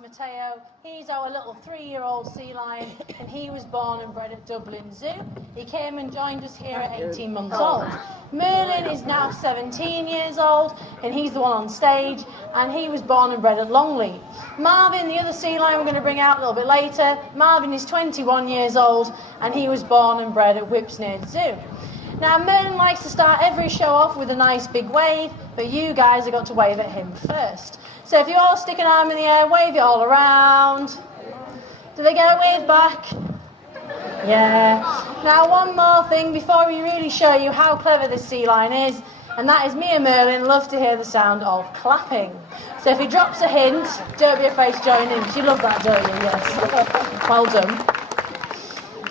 Matteo. He's our little 3-year-old sea lion, and he was born and bred at Dublin Zoo. He came and joined us here at 18 months old. Merlin is now 17 years old, and he's the one on stage, and he was born and bred at Longley. Marvin, the other sea lion we're going to bring out a little bit later, Marvin is 21 years old, and he was born and bred at Whipsnade Zoo. Now, Merlin likes to start every show off with a nice big wave, but you guys have got to wave at him first. So if you all stick an arm in the air, wave it all around. Do they get a wave back? Yeah. Now, one more thing before we really show you how clever this sea lion is, and that is me and Merlin love to hear the sound of clapping. So if he drops a hint, don't be afraid to join in, because you love that, don't you? Yes. Well done.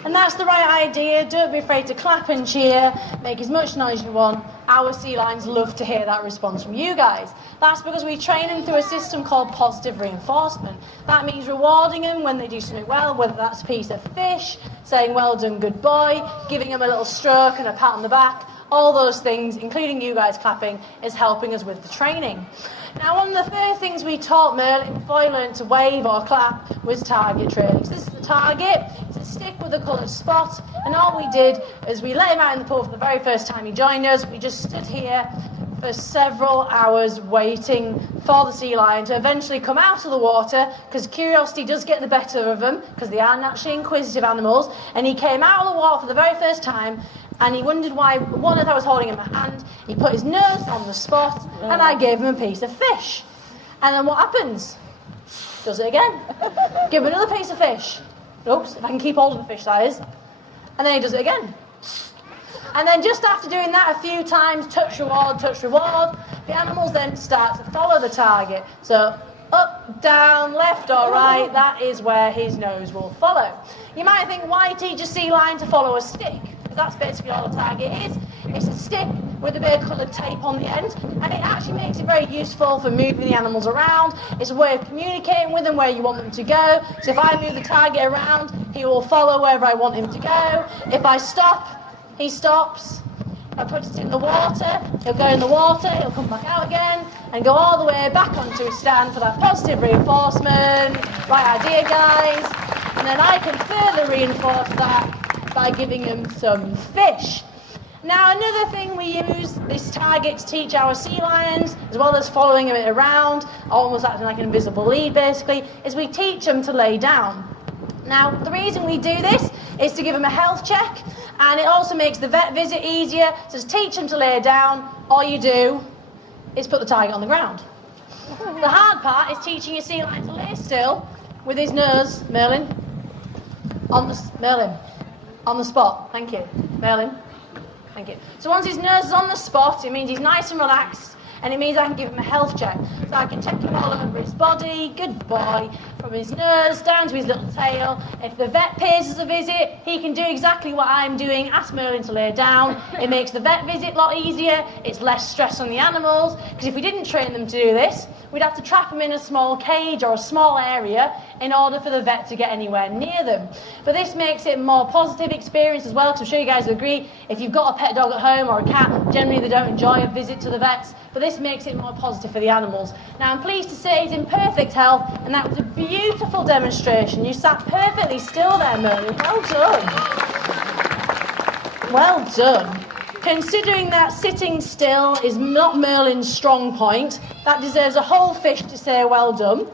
And that's the right idea. Don't be afraid to clap and cheer. Make as much noise as you want. Our sea lions love to hear that response from you guys. That's because we train them through a system called positive reinforcement. That means rewarding them when they do something well, whether that's a piece of fish, saying well done, good boy, giving them a little stroke and a pat on the back. All those things, including you guys clapping, is helping us with the training. Now, one of the first things we taught Merlin before he learned to wave or clap was target training. So this is the target. It's a stick with a coloured spot, and all we did is we let him out in the pool for the very first time he joined us. We just stood here for several hours waiting for the sea lion to eventually come out of the water, because curiosity does get the better of them, because they are naturally inquisitive animals. And he came out of the water for the very first time, and he wondered why one of I was holding in my hand. He put his nose on the spot, and I gave him a piece of fish. And then what happens? Does it again. Give him another piece of fish. Oops, if I can keep hold of the fish, that is. And then he does it again. And then just after doing that a few times, touch, reward, the animals then start to follow the target. So up, down, left or right, that is where his nose will follow. You might think, why teach a sea lion to follow a stick? Because that's basically all a target is. It's a stick with a bit of coloured tape on the end, and it actually makes it very useful for moving the animals around. It's a way of communicating with them where you want them to go. So if I move the target around, he will follow wherever I want him to go. If I stop, he stops. If I put it in the water, he'll go in the water, he'll come back out again, and go all the way back onto his stand for that positive reinforcement. Right idea, guys. And then I can further reinforce that by giving him some fish. Now, another thing we use this target to teach our sea lions, as well as following them around, almost acting like an invisible lead basically, is we teach them to lay down. Now, the reason we do this is to give them a health check, and it also makes the vet visit easier. So to teach them to lay down, all you do is put the target on the ground. The hard part is teaching your sea lion to lay still with his nose, Merlin, on the spot. Thank you, Merlin. Thank you. So once his nose is on the spot, it means he's nice and relaxed, and it means I can give him a health check. So I can check him all over his body, good boy, from his nose down to his little tail. If the vet pays us a visit, he can do exactly what I'm doing, ask Merlin to lay down. It makes the vet visit a lot easier, it's less stress on the animals, because if we didn't train them to do this, we'd have to trap them in a small cage or a small area in order for the vet to get anywhere near them. But this makes it a more positive experience as well, because I'm sure you guys will agree, if you've got a pet dog at home or a cat, generally they don't enjoy a visit to the vets, but this makes it more positive for the animals. Now, I'm pleased to say he's in perfect health, and that was a beautiful demonstration. You sat perfectly still there, Merlin. Well done. Well done. Considering that sitting still is not Merlin's strong point, that deserves a whole fish to say well done.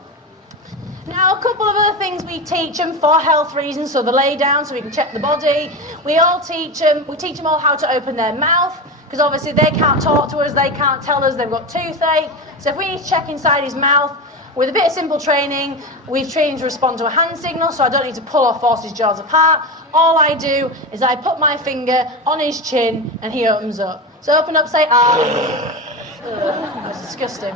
Now, a couple of other things we teach them for health reasons, so the lay down so we can check the body. We teach them all how to open their mouth, because obviously they can't talk to us, they can't tell us they've got toothache. So if we need to check inside his mouth, with a bit of simple training, we've trained him to respond to a hand signal, so I don't need to pull or force his jaws apart. All I do is I put my finger on his chin and he opens up. So open up, say ah. That's disgusting.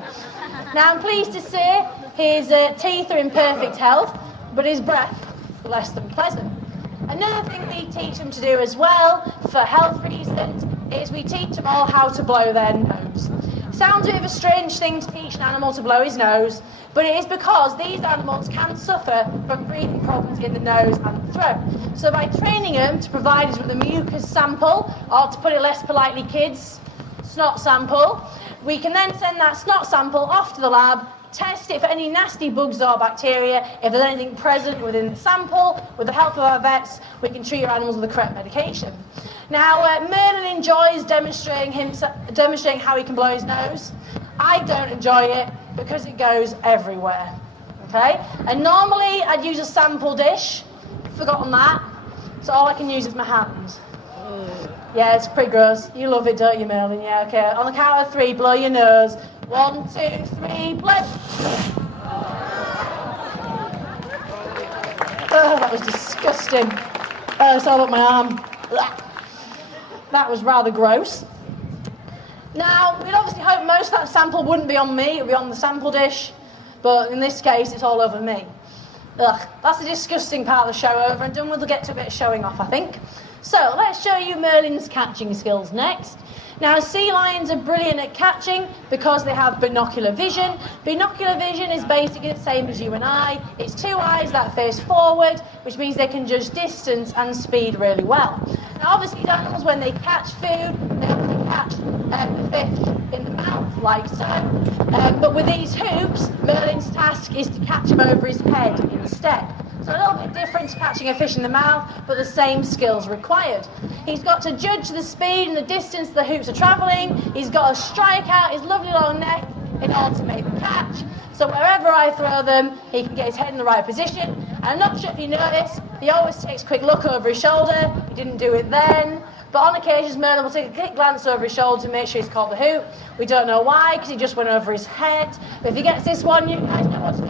Now I'm pleased to say his teeth are in perfect health, but his breath less than pleasant. Another thing we teach them to do as well, for health reasons, is we teach them all how to blow their nose. Sounds a bit of a strange thing to teach an animal to blow his nose, but it is because these animals can suffer from breathing problems in the nose and the throat. So by training them to provide us with a mucus sample, or to put it less politely, kids, snot sample, we can then send that snot sample off to the lab test it for any nasty bugs or bacteria. If there's anything present within the sample, with the help of our vets, we can treat your animals with the correct medication. Now, Merlin enjoys demonstrating how he can blow his nose. I don't enjoy it because it goes everywhere. Okay? And normally I'd use a sample dish. Forgotten that. So all I can use is my hands. Yeah, it's pretty gross. You love it, don't you, Merlin? Yeah, okay. On the count of 3, blow your nose. 1, 2, 3, blow. Oh, that was disgusting. Oh, it's all up my arm. That was rather gross. Now, we'd obviously hope most of that sample wouldn't be on me, it would be on the sample dish, but in this case, it's all over me. Ugh, that's the disgusting part of the show over and done. We'll get to a bit of showing off, I think. So, let's show you Merlin's catching skills next. Now, sea lions are brilliant at catching because they have binocular vision. Binocular vision is basically the same as you and I. It's 2 eyes that face forward, which means they can judge distance and speed really well. Now, obviously, animals, when they catch food, they often catch the fish in the mouth, like so. But with these hoops, Merlin's task is to catch them over his head instead. So a little bit different to catching a fish in the mouth, but the same skills required. He's got to judge the speed and the distance the hoops are travelling. He's got to strike out his lovely long neck in order to make the catch. So wherever I throw them, he can get his head in the right position. And I'm not sure if you notice, he always takes a quick look over his shoulder. He didn't do it then. But on occasions, Merlin will take a quick glance over his shoulder to make sure he's caught the hoop. We don't know why, because he just went over his head. But if he gets this one, you guys know what to do.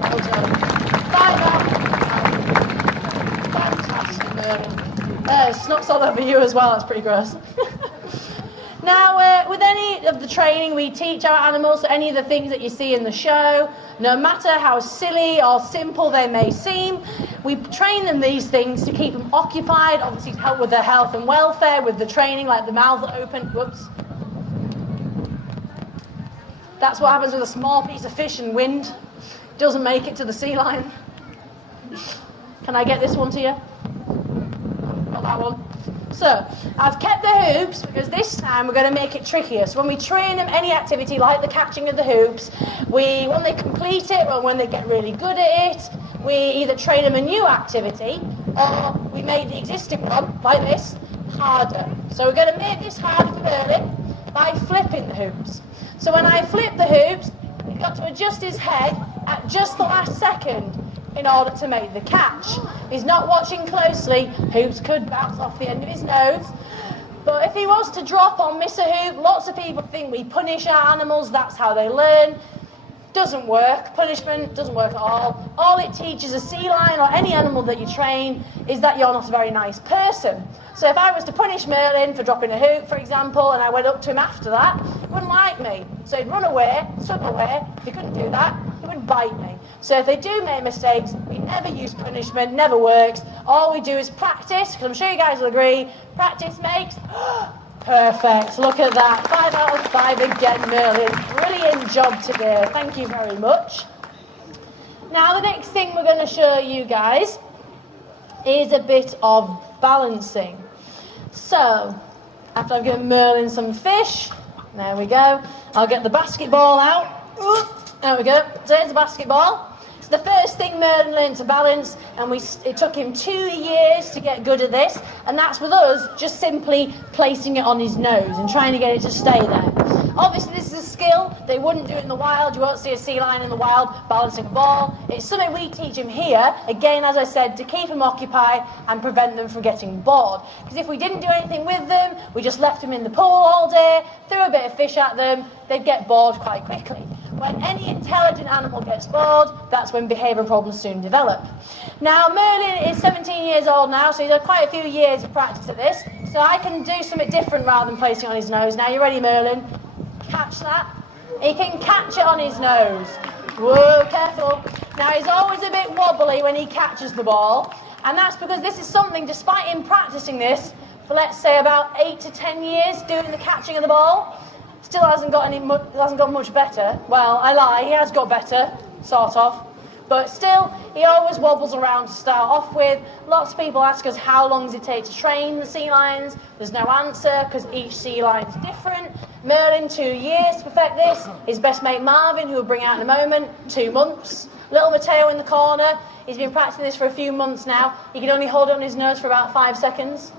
Well done. 5 out. Fantastic, Merlin. Snuts all over you as well. That's pretty gross. Now, with any of the training we teach our animals, any of the things that you see in the show, no matter how silly or simple they may seem, we train them these things to keep them occupied, obviously to help with their health and welfare, with the training, like the mouth open. Whoops. That's what happens with a small piece of fish and wind. Doesn't make it to the sea lion. Can I get this one to you? Not that one. So, I've kept the hoops because this time we're going to make it trickier. So when we train them any activity like the catching of the hoops, when they complete it or when they get really good at it, we either train them a new activity or we make the existing one, like this, harder. So we're going to make this harder for Merlin by flipping the hoops. So when I flip the hoops, he's got to adjust his head at just the last second in order to make the catch. He's not watching closely, hoops could bounce off the end of his nose. But if he was to drop or miss a hoop, lots of people think we punish our animals, that's how they learn. Doesn't work. Punishment doesn't work at all. All it teaches a sea lion or any animal that you train is that you're not a very nice person. So if I was to punish Merlin for dropping a hoop, for example, and I went up to him after that, he wouldn't like me. So he'd run away, swim away. If he couldn't do that, he would bite me. So if they do make mistakes, we never use punishment, never works. All we do is practice, because I'm sure you guys will agree, practice makes perfect. Look at that. 5 out of 5 again, Merlin. Brilliant job today. Thank you very much. Now, the next thing we're going to show you guys is a bit of balancing. So, after I've given Merlin some fish, there we go. I'll get the basketball out. There we go. So here's the basketball. It's the first thing Merlin learned to balance, and it took him 2 years to get good at this, and that's with us just simply placing it on his nose and trying to get it to stay there. Obviously, this is a skill. They wouldn't do it in the wild. You won't see a sea lion in the wild balancing a ball. It's something we teach him here, again, as I said, to keep them occupied and prevent them from getting bored. Because if we didn't do anything with them, we just left them in the pool all day, threw a bit of fish at them, they'd get bored quite quickly. When any intelligent animal gets bored, that's when behavioural problems soon develop. Now, Merlin is 17 years old now, so he's had quite a few years of practice at this. So I can do something different rather than placing it on his nose. Now, you ready, Merlin? Catch that. He can catch it on his nose. Whoa, careful. Now, he's always a bit wobbly when he catches the ball. And that's because this is something, despite him practicing this for, let's say, about 8 to 10 years doing the catching of the ball, still hasn't got much better. Well, I lie, he has got better, sort of. But still, he always wobbles around to start off with. Lots of people ask us how long does it take to train the sea lions. There's no answer because each sea lion is different. Merlin, 2 years to perfect this. His best mate Marvin, who we'll bring out in a moment, 2 months. Little Matteo in the corner, he's been practicing this for a few months now. He can only hold it on his nose for about 5 seconds.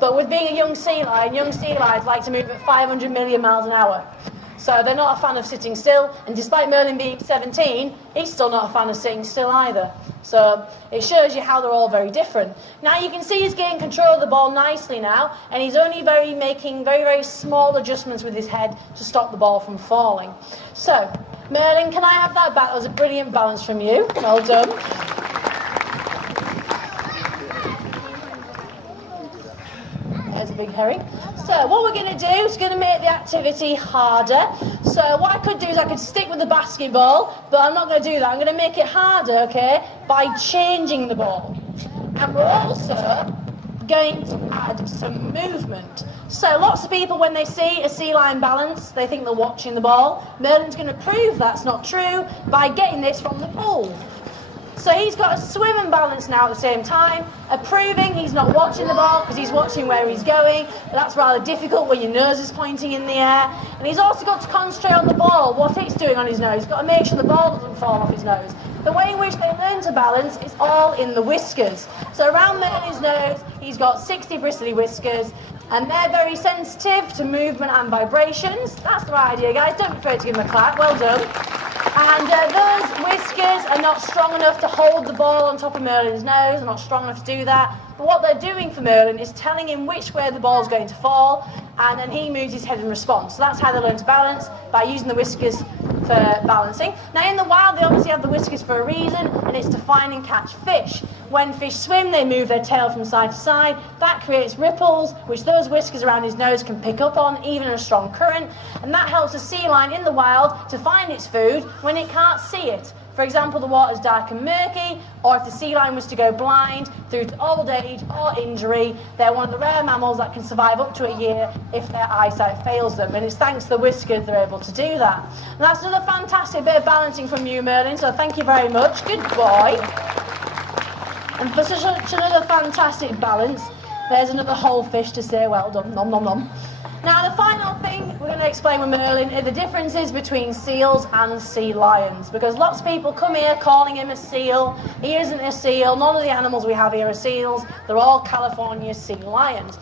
But with being a young sea lions like to move at 500 million miles an hour. So they're not a fan of sitting still, and despite Merlin being 17, he's still not a fan of sitting still either. So it shows you how they're all very different. Now you can see he's getting control of the ball nicely now, and he's only making very, very small adjustments with his head to stop the ball from falling. So, Merlin, can I have that back? That was a brilliant balance from you. Well done. There's a big herring. So what we're going to do is going to make the activity harder. So what I could do is I could stick with the basketball, but I'm not going to do that. I'm going to make it harder, okay, by changing the ball. And we're also going to add some movement. So lots of people, when they see a sea lion balance, they think they're watching the ball. Merlin's going to prove that's not true by getting this from the pool. So he's got to swim and balance now at the same time, proving he's not watching the ball because he's watching where he's going. That's rather difficult when your nose is pointing in the air. And he's also got to concentrate on the ball, what it's doing on his nose. He's got to make sure the ball doesn't fall off his nose. The way in which they learn to balance is all in the whiskers. So around Merlin's nose, he's got 60 bristly whiskers, and they're very sensitive to movement and vibrations. That's the right idea, guys. Don't be afraid to give him a clap. Well done. And those whiskers are not strong enough to hold the ball on top of Merlin's nose. They're not strong enough to do that. But what they're doing for Merlin is telling him which way the ball's going to fall, and then he moves his head in response. So that's how they learn to balance, by using the whiskers for balancing. Now in the wild, they obviously have the whiskers for a reason, and it's to find and catch fish. When fish swim, they move their tail from side to side. That creates ripples, which those whiskers around his nose can pick up on, even in a strong current. And that helps a sea lion in the wild to find its food when it can't see it. For example, the water's dark and murky, or if the sea lion was to go blind through to old age or injury, they're one of the rare mammals that can survive up to a year if their eyesight fails them. And it's thanks to the whiskers they're able to do that. And that's another fantastic bit of balancing from you, Merlin, so thank you very much. Good boy. And for such another fantastic balance, there's another whole fish to say well done. Nom nom nom. Now the final thing we're going to explain with Merlin are the differences between seals and sea lions, because lots of people come here calling him a seal. He isn't a seal. None of the animals we have here are seals. They're all California sea lions.